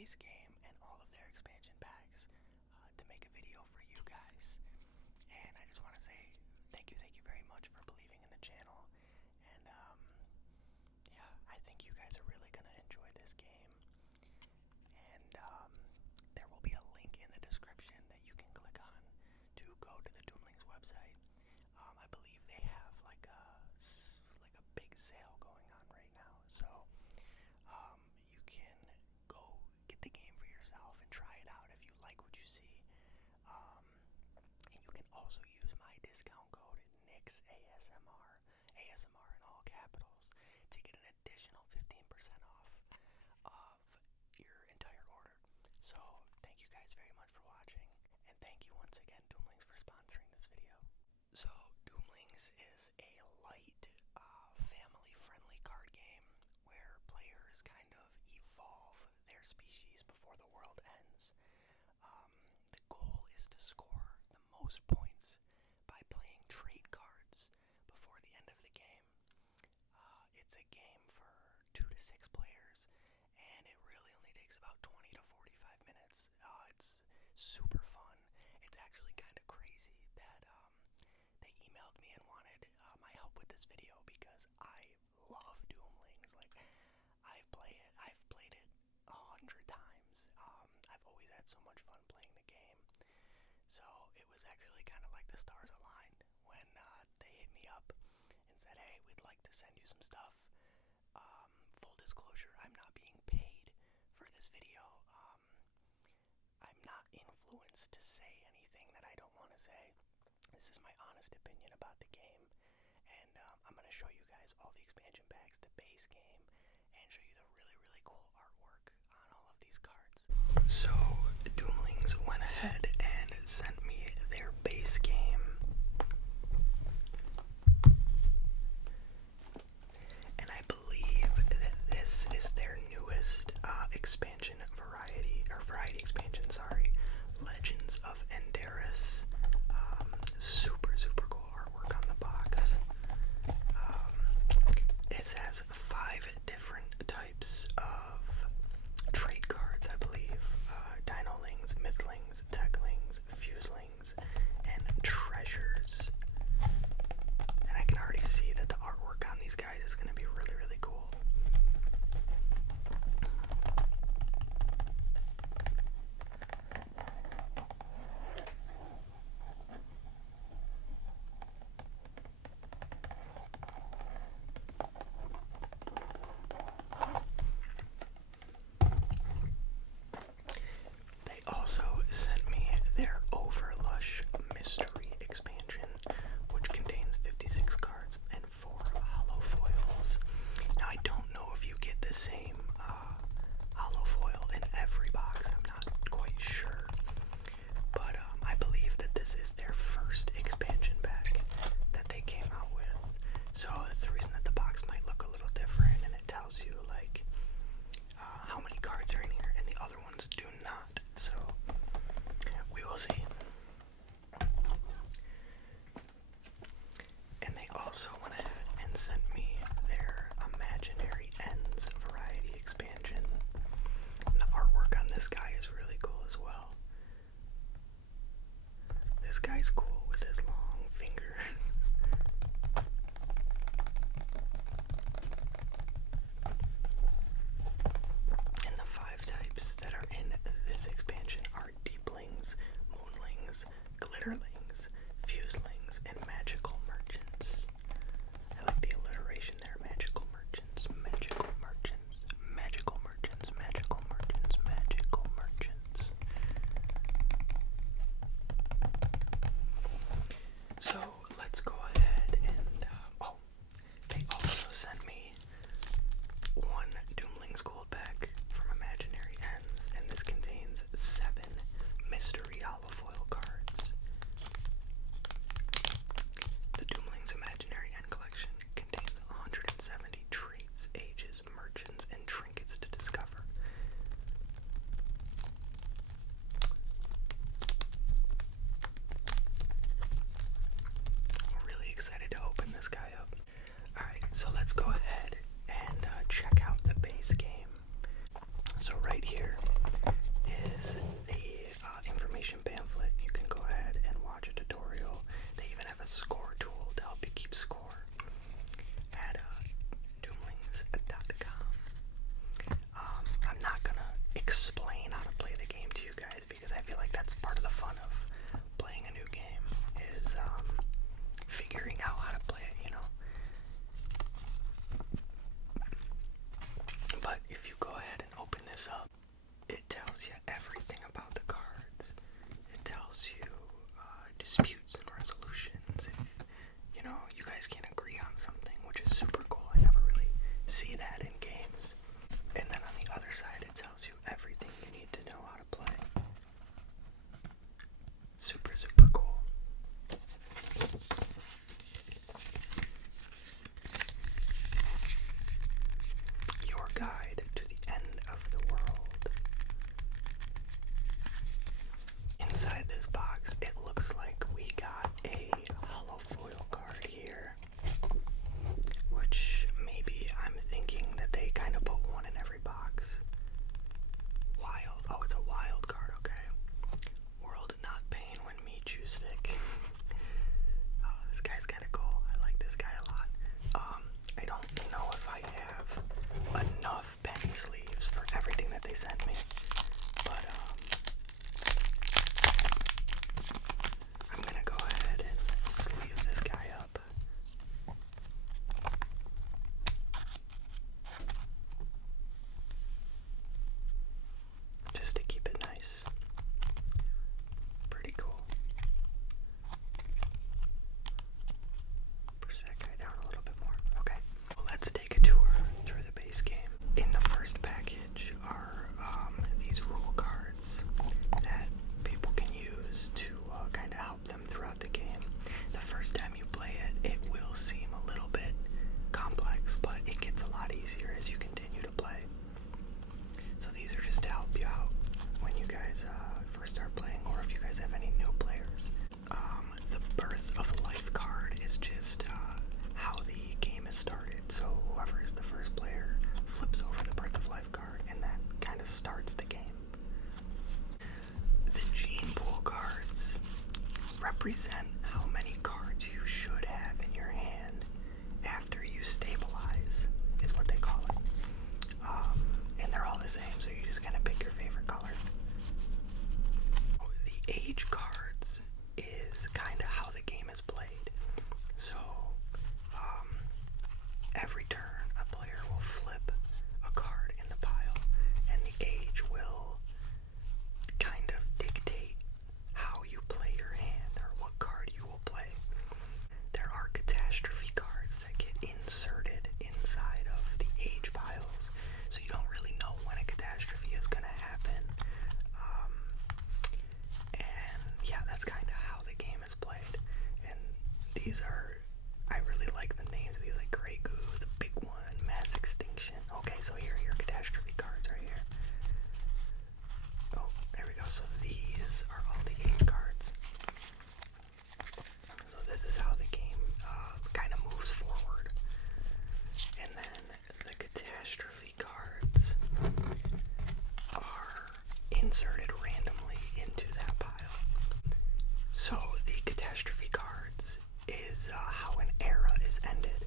base game and all of their expansion packs to make a video for you guys. And I just want to say thank you very much for believing in the channel. And yeah, I think you guys are really gonna enjoy this game. And there will be a link in the description that you can click on to go to the DOOMLINGS website. I believe they have like a big sale going on right now, so you can go get the game for yourself and try it out if you like what you see. And you can also use my discount code NIXASMR, ASMR in all capitals, to get an additional 15% off of your entire order. So thank you guys very much for watching, and thank you once again, DOOMLINGS, for sponsoring this video. So DOOMLINGS is a light, family-friendly card game where players kind of evolve their species before the world ends. The goal is to score the most points by playing trade cards before the end of the game. It's a game for 2 to 6 players, and it really only takes about 20 to 45 minutes. It's super fun. It's actually kind of crazy that they emailed me and wanted my help with this video because I love DOOMLINGS. Like, I've played it 100 times. I've always had so much fun playing the game. So it was actually kind of like the stars aligned when they hit me up and said, hey, we'd like to send you some stuff. Full disclosure, I'm not being paid for this video. I'm not influenced to say anything that I don't want to say. This is my honest opinion about the game, and I'm going to show you guys all the expansion packs, the base game, and show you the really, really cool artwork on all of these cards. So DOOMLINGS went ahead and sent me their base game. And I believe that this is their newest expansion variety expansion, sorry. Legends of Enderas. Super, super cool artwork on the box. It has 5 different types of trade cards, I believe. Dinolings, Mythlings, Techlings, Fuselings, and Treasures. And I can already see that the artwork on these guys is going to be really, really cool. They also sent see that in games. And then on the other side, it tells you everything you need to know how to play. Super, super cool. Your guide to the end of the world. Inside this box, it looks like we got a hollow foil card here, which maybe I'm thinking that they kind of put one in every box. Wild. Oh, it's a wild card, okay. World not pain when me chew stick. Oh, this guy's kind of cool. I like this guy a lot. I don't know if I have enough penny sleeves for everything that they sent me, but I'm gonna go ahead and sleeve this guy up. Just to keep it nice. Pretty cool. Push that guy down a little bit more. Okay. Well, let's take a tour through the base game. In the first package are these rule cards that people can use to kind of help them throughout the game. The first time you play it, it will seem a little bit complex, but it gets a lot easier as you continue to play. So these are just to help you out when you guys first start playing, or if you guys have any new players. The Birth of Life card is just how the game is started. So whoever is the first player flips over the Birth of Life card, and that kind of starts the game. The gene pool cards represent how many cards you should have in your hand after you stabilize, is what they call it. And they're all the same, so you just kind of pick your favorite color. The age cards is kind of how the game is played. So every turn a player will flip a card in the pile, and the age will kind of dictate how you play your hand or what card you will play. There are catastrophe cards that get inserted inside of the age piles, so you don't really know when a catastrophe is going to happen. And yeah, that's kind of how the game is played. And these are, I really like the names of these, like Grey Goo, the big one, Mass Extinction. Okay, so here are your catastrophe cards right here. Oh, there we go. So these are all the age cards. So this is how the game kind of moves forward. And then the catastrophe cards are inserted randomly into that pile. So the catastrophe cards is how an era is ended.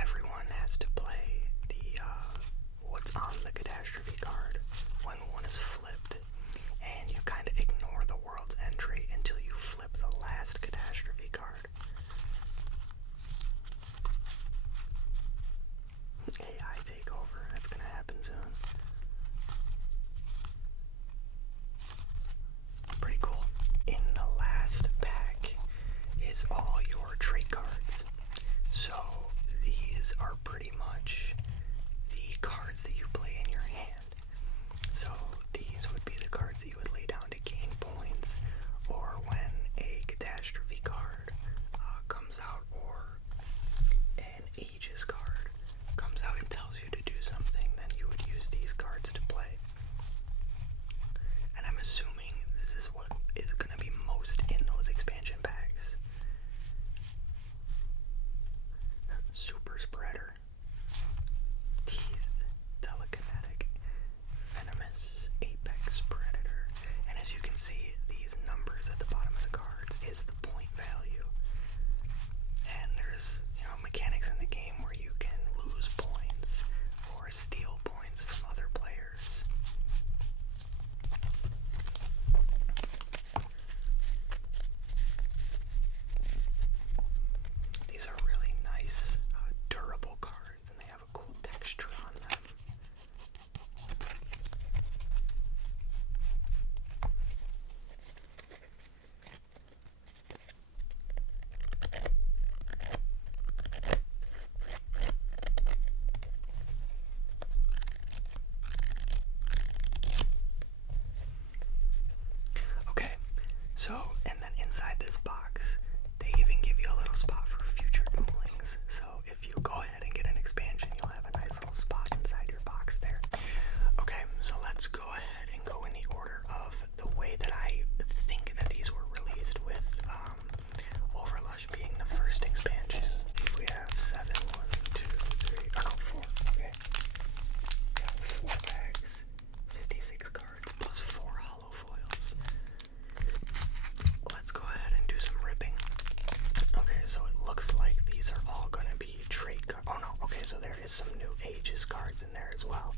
Everyone has to play the what's on the catastrophe card when one is flipped, and you kind of ignore the world's entry until you flip the last catastrophe card. AI takeover, that's gonna happen soon. Pretty cool. In the last pack is all your trait cards. So these are pretty much the cards that you play in your hand. So these would be the cards that you would lay down to gain points, or when a catastrophe card comes out, or an ages card comes out and tells you to do something, then you would use these cards So, and then inside this box, they even give you a little spot for future Doomlings. So if you go ahead and get an expansion, you'll have a nice little spot inside your box there. Okay, so let's go ahead and go in the order of the way that I think that these were released, with Overlush being the first expansion. We have 7, 1, 2, 3, oh no, 4, okay. We have 4 bags, 56 cards, plus 4 hollow foils. Let's go ahead and do some ripping. Okay, so it looks like these are all going to be trade cards. Oh no, okay, so there is some new Ages cards in there as well.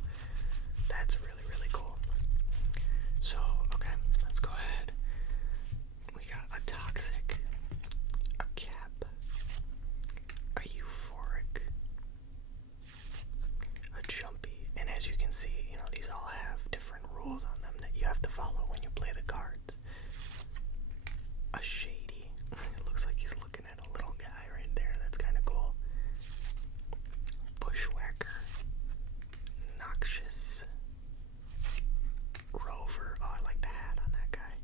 That's really, really cool. So, okay, let's go ahead. We got a Toxic, a Cap, a Euphoric, a Jumpy, and as you can see, you know, these all have different rules on them that you have to follow when you play the cards. A Shady. It looks like he's looking at a little guy right there. That's kind of cool. Bushwhacker. Noxious. Rover. Oh, I like the hat on that guy.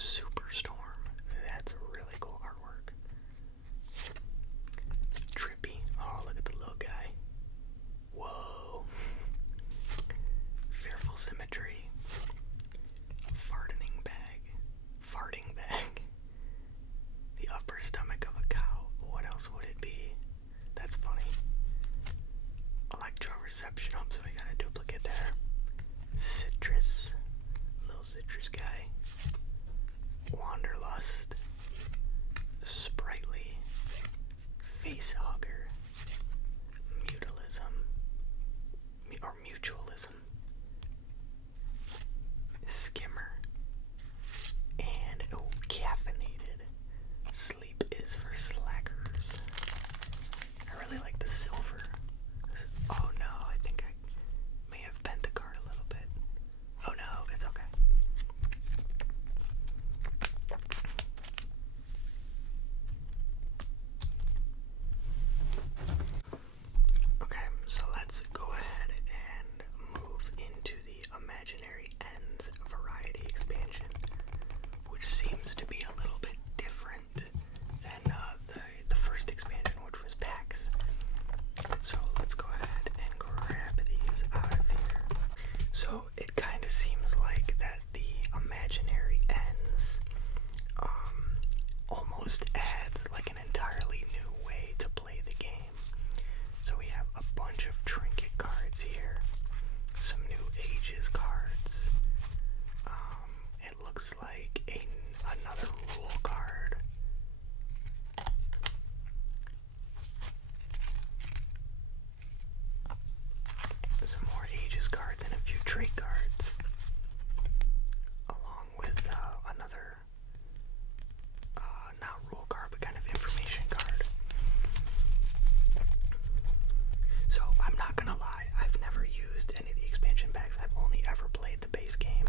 Superstorm. That's really cool artwork. Trippy. Oh, look at the little guy. Whoa. Fearful Symmetry. Farting bag. The upper stomach of a cow. What else would it be? That's funny. Electroreception. Oh, so we got a duplicate there. Citrus. Little citrus guy. Wanderlust. Sprightly. Facehugger. Mutualism. Skimmer. And caffeinated. Sleep is for slackers. I really like the silver. Oh no, I think I may have bent the card a little bit. Oh no, it's okay. Okay, so let's go ahead and move into the Imaginary Ends variety expansion, which seems to be a little bit different than the first expansion, which was packs. So let's go ahead and grab these out of here. So it kind of seems like that the Imaginary Ends almost adds like an entirely new way to play the game. So we have a bunch of trinket cards here, some new ages cards. It looks like another rule card. Some more ages cards and a few trait cards, along with another not rule card but kind of information card. So I'm not gonna lie, I've never used any of the expansion packs. I've only ever played the base game,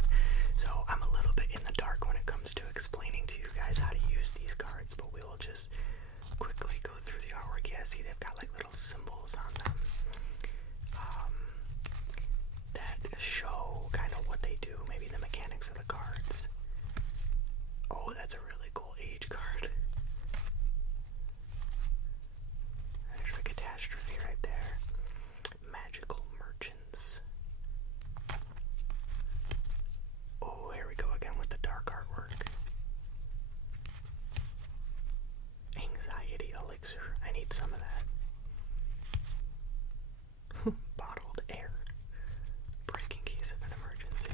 so I'm a little bit in the dark when it comes to explaining to you guys how to use these cards, but we will just quickly go through the artwork. Yeah, see, they've got like little symbols on them that show kind of what they do, maybe the mechanics of the cards. Oh, that's a really cool age card. There's the catastrophe right there. Magical merchants. Oh, here we go again with the dark artwork. Anxiety elixir. I need some of that. Bottled air. Break in case of an emergency.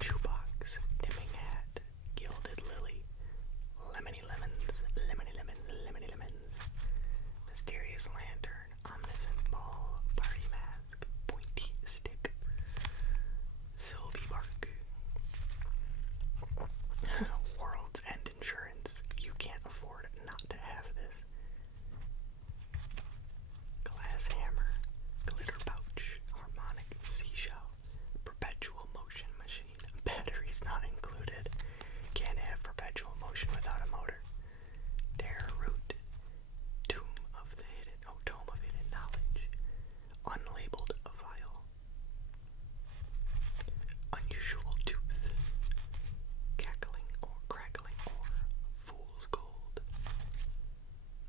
Shoebox. Dimming hat. Gilded lily. Lemony lemons. Mysterious lantern. Omniscient ball. Party mask. Pointy stick. Sylvie bark. World's End insurance. You can't afford not to have this. Glass hammer. Glitter pouch. Harmonic seashell. Perpetual motion machine. Batteries not included. Can't have perpetual motion without a motor. Terror root. Dome of hidden knowledge. Unlabeled vial. Unusual tooth. Crackling ore. Fool's gold.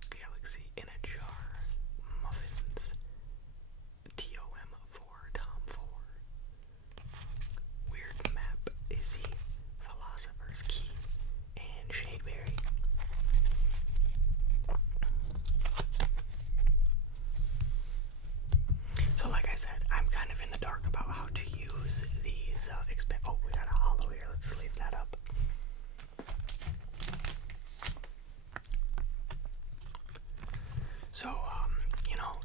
Galaxy in a jar. Muffins. Tom 4. Weird map. Izzy. Philosopher's Key. And Shadeberry. So like I said, I'm kind of in the dark about how to use these oh, we got a hollow here. Let's sleeve that up. So,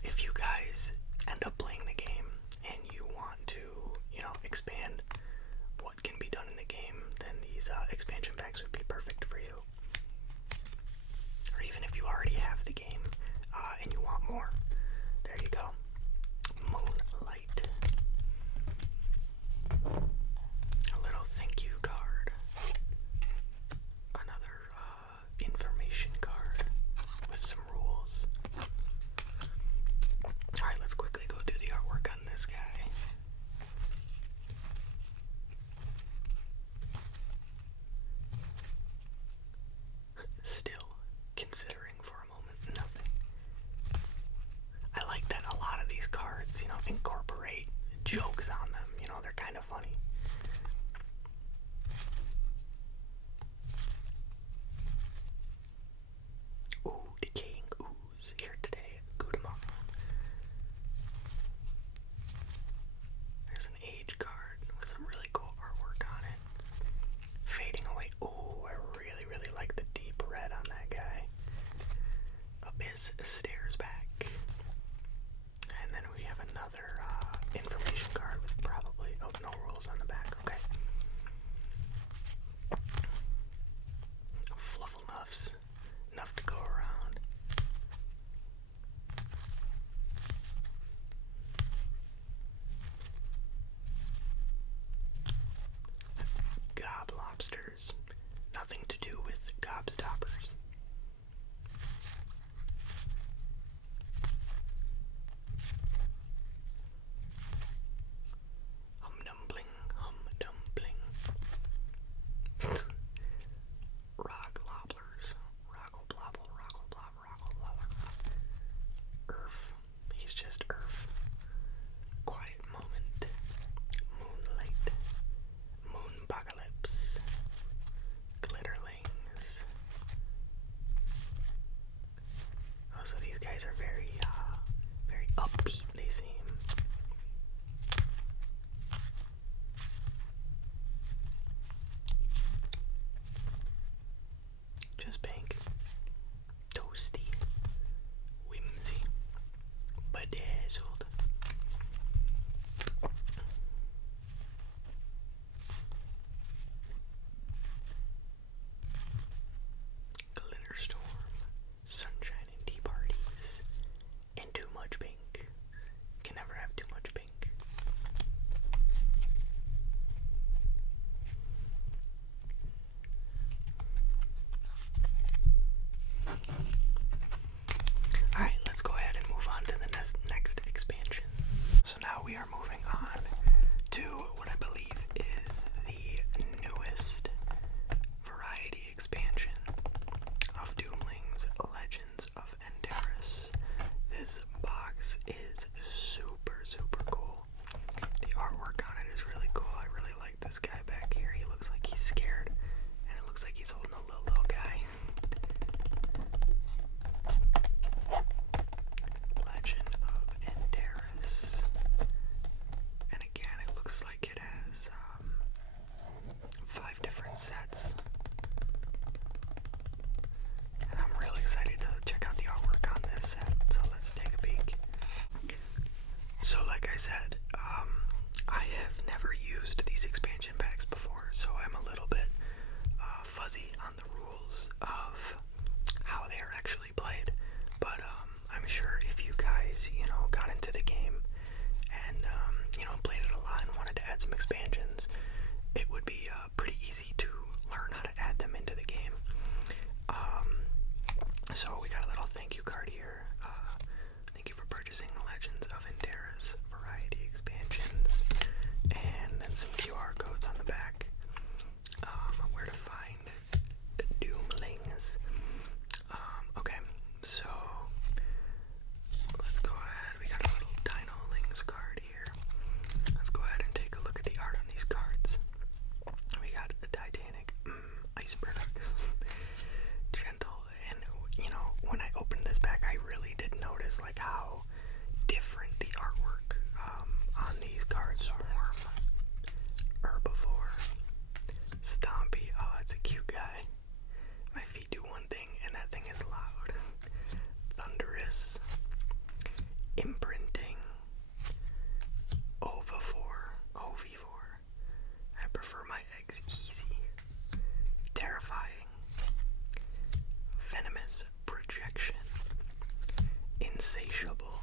if you guys end up playing the game and you want to, expand what can be done in the game, then these expansion packs would be perfect for you. Or even if you already have the game and you want more, there you go. Moonlight. A little thank you card. Another information card with some rules. Alright, let's quickly go do the artwork on this guy. this guy back here. He looks like he's scared, and it looks like he's holding a little guy. Legend of Enderas. And again, it looks like it has 5 different sets. And I'm really excited to check out the artwork on this set, so let's take a peek. So like I said, I have never used these expansion packs before, so I'm a little bit fuzzy on the rules of how they are actually played. But I'm sure if you guys, got into the game and, played it a lot and wanted to add some expansions, it would be pretty easy to learn how to add them into the game. So we got a little thank you card here. Thank you for purchasing the Legends of Enderas variety expansions, and then some QR codes on the back. Where to find DOOMLINGS. Okay, so let's go ahead. We got a little DinoLings card here. Let's go ahead and take a look at the art on these cards. We got a Titanic iceberg. Gentle, and when I opened this pack, I really did notice like how different the artwork on these cards are. Herbivore, Stompy. Oh, it's a cute guy. My feet do one thing, and that thing is loud. Thunderous, Imprinting, Ovivore. I prefer my eggs easy. Terrifying, Venomous Projection, Insatiable,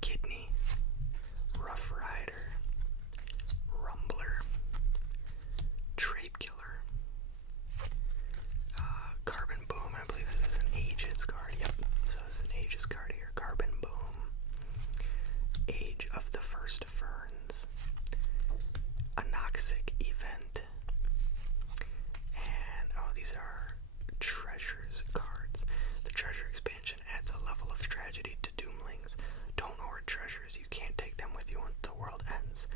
Kidney, Rough Rider, Rumbler, Trade Killer, Carbon Boom. I believe this is an Aegis card. Yep, so this is an Aegis card here. Carbon Boom, Age of the First Ferns, Anoxic Event, and these are treasures cards. The treasure expansion adds a level of tragedy to Doomlings. Don't hoard treasures. You can't take them with you until the world ends.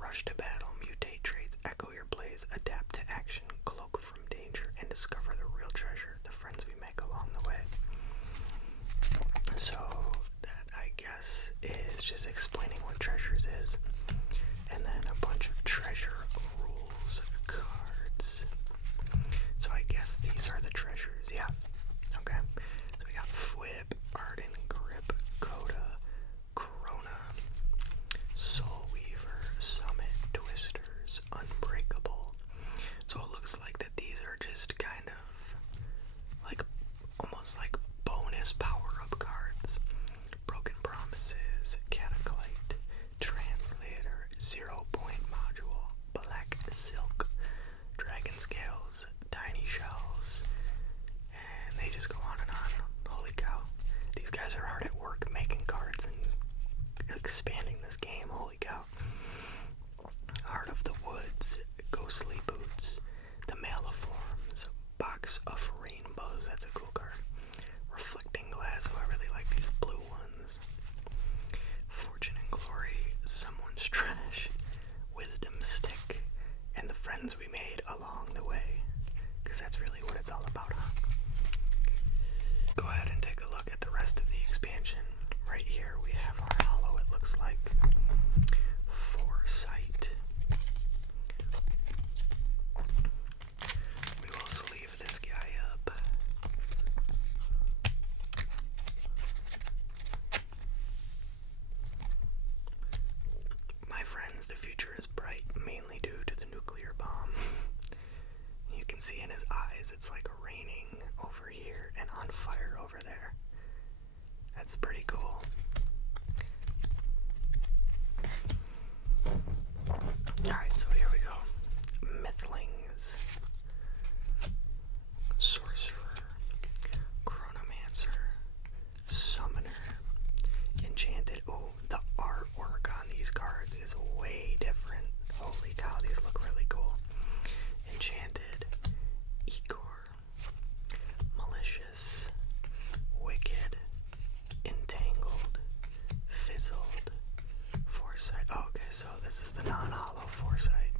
Rush to battle, mutate traits, echo your plays, adapt to action, cloak from danger, and discover the real treasure, the friends we make along the way. So that, I guess, is just explaining what treasures is. And then a bunch of treasure rules cards. So I guess these are the treasures, yeah. Okay. So we got Fwib, Arden, Grip, Coda, Corona, Soul Weaver, Summit, Twisters, Unbreakable. So it looks like that these are just kind of like almost like bonus power-up cards. Broken Promises, Cataclite, Translator, 0 Point Module, Black Silk, Dragon Scales, Tiny Shells, and they just go on and on. Holy cow. These guys are hard at work making cards and expanding this game. Holy cow. Heart of the Woods, Ghostly Boots, the Maleforms, Box of Rainbows. That's a cool card. Reflecting Glass. Oh, I really like these blue ones. Fortune and Glory, Someone's Trash, Wisdom Stick, and the friends we made along the way. Because that's really what it's all about, huh? Go ahead and take a look at the rest of the expansion. Right here we have our hollow, it looks like. Foresight. We will sleeve this guy up. My friends, the future is bright, mainly due to the nuclear bomb. You can see in his eyes, it's like raining over here and on fire over there. That's pretty cool. Alright, so here we go. Mythlings, Sorcerer, Chronomancer, Summoner, Enchanted. Oh, the artwork on these cards is way different. Holy cow, these look really cool. Enchanted, Ecor, Malicious, Wicked, Entangled, Fizzled, Foresight. Oh, okay, so this is the non-hollow Foresight.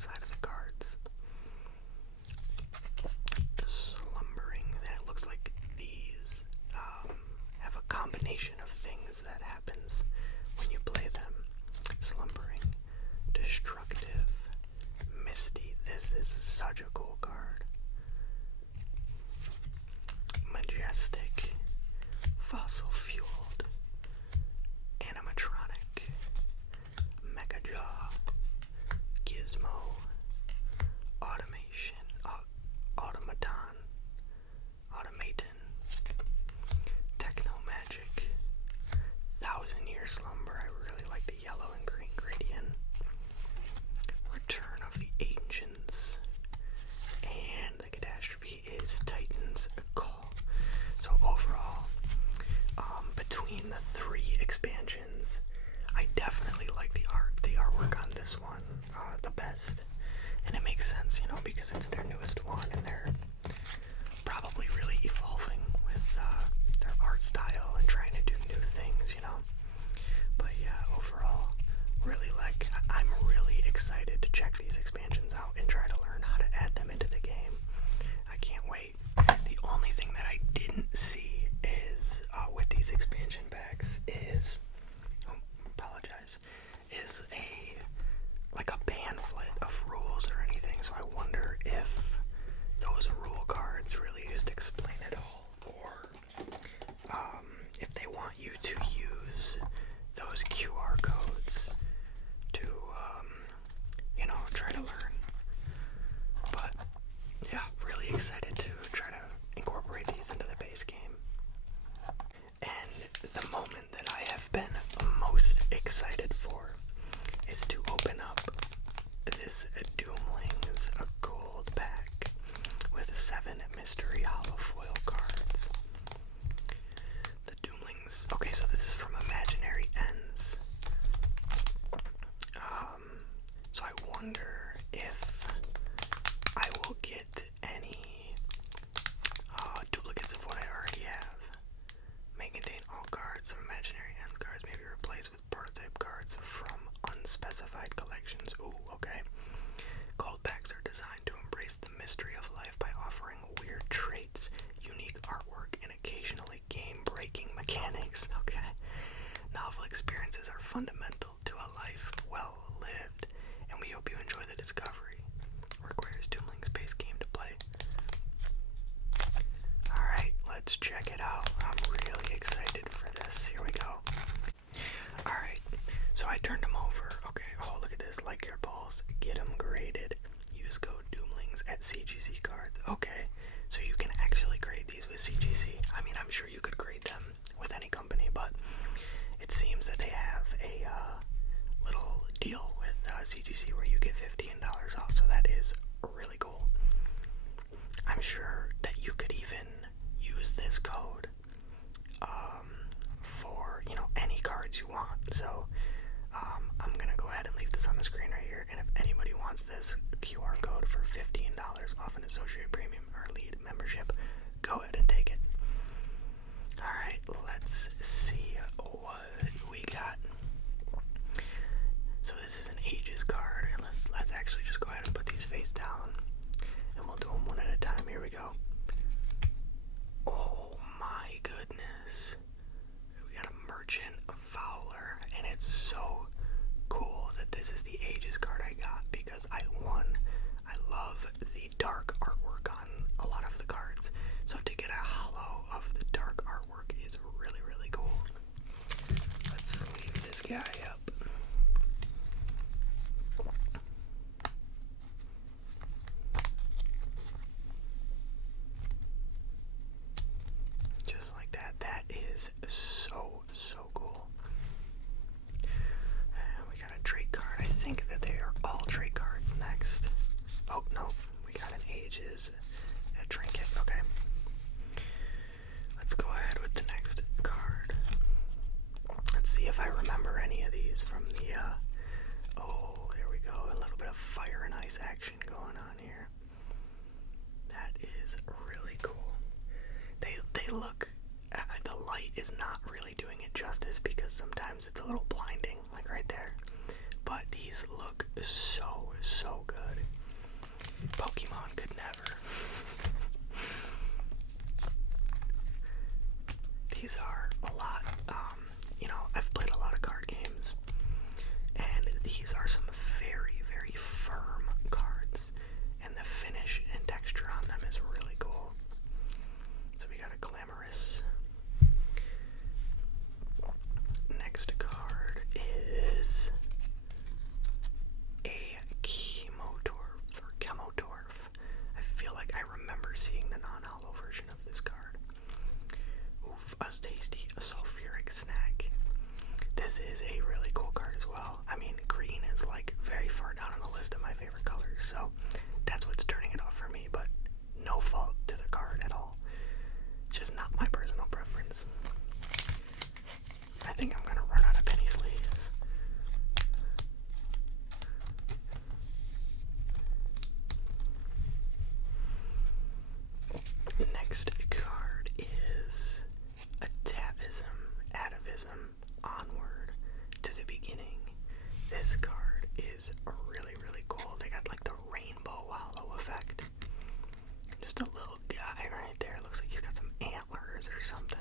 side of the cards. Slumbering, and it looks like these have a combination of things that happens when you play them. Slumbering, destructive, misty. This is such a cool card. Majestic, fossil fueled, animatronic, mecha jaw, gizmo, automation, automaton, techno magic, 1,000-year slumber. I really like the yellow and green gradient. Return of the ancients, and the catastrophe is Titan's call. So overall, between the 3 expansions, I definitely like the artwork on this one the best. And it makes sense, because it's their newest one, and they're probably really evolving with their art style and trying to do new things, But yeah, overall, I'm really excited to check these expansions out and try to learn how to add them into the game. I can't wait. The only thing that I didn't see is, with these expansion packs is, is a pamphlet of rules or anything, so I wonder if those rule cards really just explain it all, or if they want you to use those QR codes to, try to learn. But yeah, really excited to try to incorporate these into the base game. And the moment that I have been most excited for is to open up this DOOMLINGS gold pack with 7 mystery hollow foil cards. The DOOMLINGS. Okay, so this is from Imaginary Ends. So I wonder if I will get any duplicates of what I already have. May contain all cards from Imaginary Ends. Cards may be replaced with prototype cards from unspecified collections. Ooh, okay. Gold packs are designed to embrace the mystery of life by offering weird traits, unique artwork, and occasionally game-breaking mechanics. Okay. Novel experiences are fundamental to a life well lived, and we hope you enjoy the discovery. Requires DOOMLINGS base game to play. Alright, let's check it out. I'm really excited for this. Here we go. Alright, so I turned them over. Okay, oh, look at this. Like your balls, get them graded. Use code DOOMLINGS at CGC cards. Okay, so you can actually grade these with CGC. I mean, I'm sure you could grade them with any company, but it seems that they have a little deal with CGC where you get $15 off, so that is really cool. I'm sure that you could even use this code for, any cards you want. So I'm gonna go ahead and leave this on the screen right here, and if anybody wants this QR code for $15 off an Associate Premium or Elite membership, go ahead and take it. Alright, let's see what we got. So this is an Ages card, and let's actually just go ahead and put these face down, and we'll do them one at a time. Here we go. Oh my goodness. We got a Merchant Fowler, and it's so cool that this is the Ages card I got, because I love the dark artwork on a lot of the cards. So to get a hollow of the dark artwork is really, really cool. Let's sleeve this guy up. Just like that. That is so cool. And we got a trait card. I think that they are all trait cards next. Oh, no. We got an Ages, a trinket. Okay. Let's go ahead with the next card. Let's see if I remember any of these from the, oh, there we go. A little bit of fire and ice action going on here. That is really cool. They look, the light is not really doing it justice because sometimes it's a little blinding, like right there. But these look so good. these are a lot, I've played a lot of card games, and these are some very, very firm cards, and the finish and texture on them is really cool. So we got a Glamorous. Next card is a Chemotorf. I feel like I remember seeing the non-hollow version of this card. Oof, a tasty, a sulfuric snack. This is a really cool card as well. I mean, green is like very far down on the list of my favorite colors, so that's what's turning it off for me, but no fault to the card at all. Just not my personal preference. I think I'm gonna run out of penny sleeves. Next card is Atavism, Onward to the Beginning. This card is really, really cool. They got like the rainbow hollow effect. Just a little guy right there. Looks like he's got some antlers or something.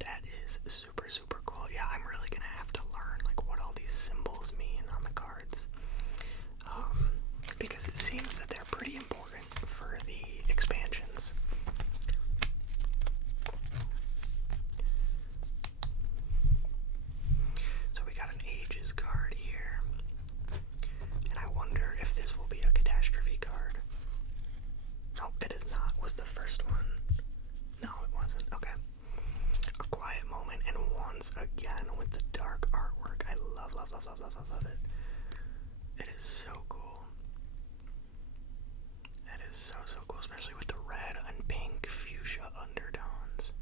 That is super, super cool. Yeah, I'm really gonna have to learn like what all these symbols mean on the cards. Because it seems that they're pretty important for the expansions. So we got an Ages card here, and I wonder if this will be a Catastrophe card. Nope, it is not. Was the first one? No, it wasn't. Okay. A Quiet Moment, and once again with the dark artwork. I love it. It is so cool. That is so cool, especially with the red and pink fuchsia undertones.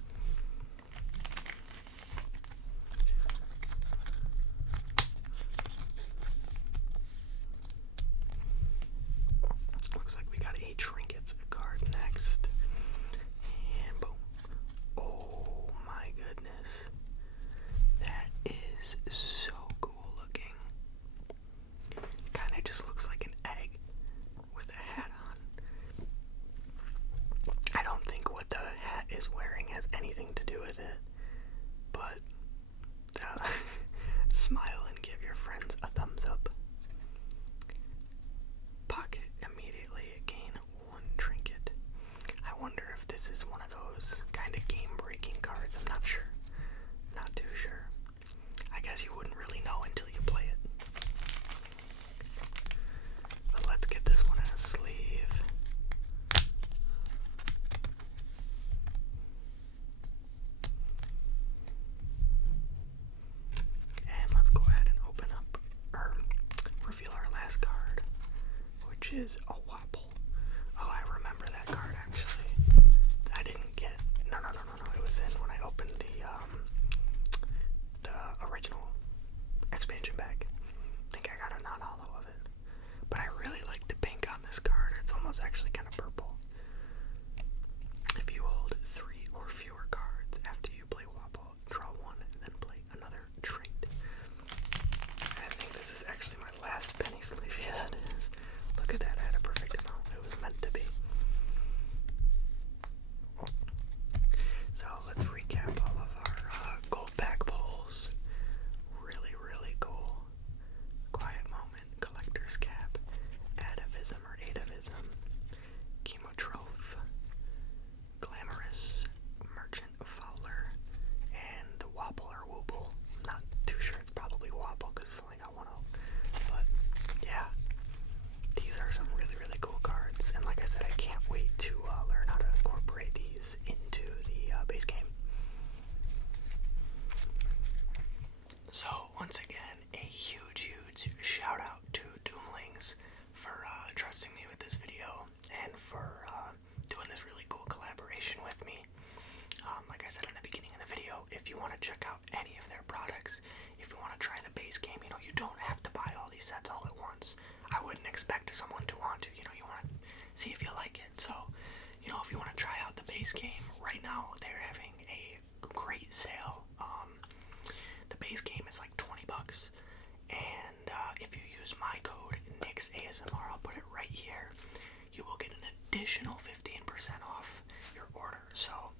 Looks like we got a Trinkets card next. And boom. Oh my goodness. That is so cool looking. It kind of just looks like an egg with a hat on. I don't think what the hat is wearing has anything to do with it, but smile and give your friends a thumbs up. Pocket immediately, gain 1 trinket. I wonder if this is one of those kind of game-breaking cards. I'm not sure. Not too sure. I guess you wouldn't really know until you play it. But let's get this one in a sleeve. And let's go ahead and open up, or reveal our last card, which is a Wobble. Oh, I remember that card actually. I didn't get, no, it was in when I opened the original expansion bag. I think I got a non-hollow of it. But I really like the pink on this card. It's almost actually kind of purple. If you hold 3 or fewer cards after you play Wobble, draw 1 and then play another trait. I think this is actually my last penny sleeve. Yeah, it is. Look at that. I had a perfect amount. It was meant to be. So let's recap all of our gold back pulls. Really, really cool. Quiet Moment, Collector's Cap, Atavism or Atavism, Chemotroph, Glamorous, Merchant Fowler, and the Wobble or Wooble. I'm not too sure, it's probably Wobble because it's only got 1 O. But yeah, these are some really, really cool cards. And like I said, I can't wait to learn how to incorporate these into the base game. So once again, a huge shout out to DOOMLINGS for trusting me with this video and for doing this really cool collaboration with me. Like I said in the beginning of the video, if you want to check out any of their products, if you want to try the base game, you don't have to buy all these sets all at once. I wouldn't expect someone to want to, you want to see if you like it. So, if you want to try out the base game, right now they're having a great sale. The base game is like $20, and if you use my code NixASMR, I'll put it right here, you will get an additional 15% off your order. So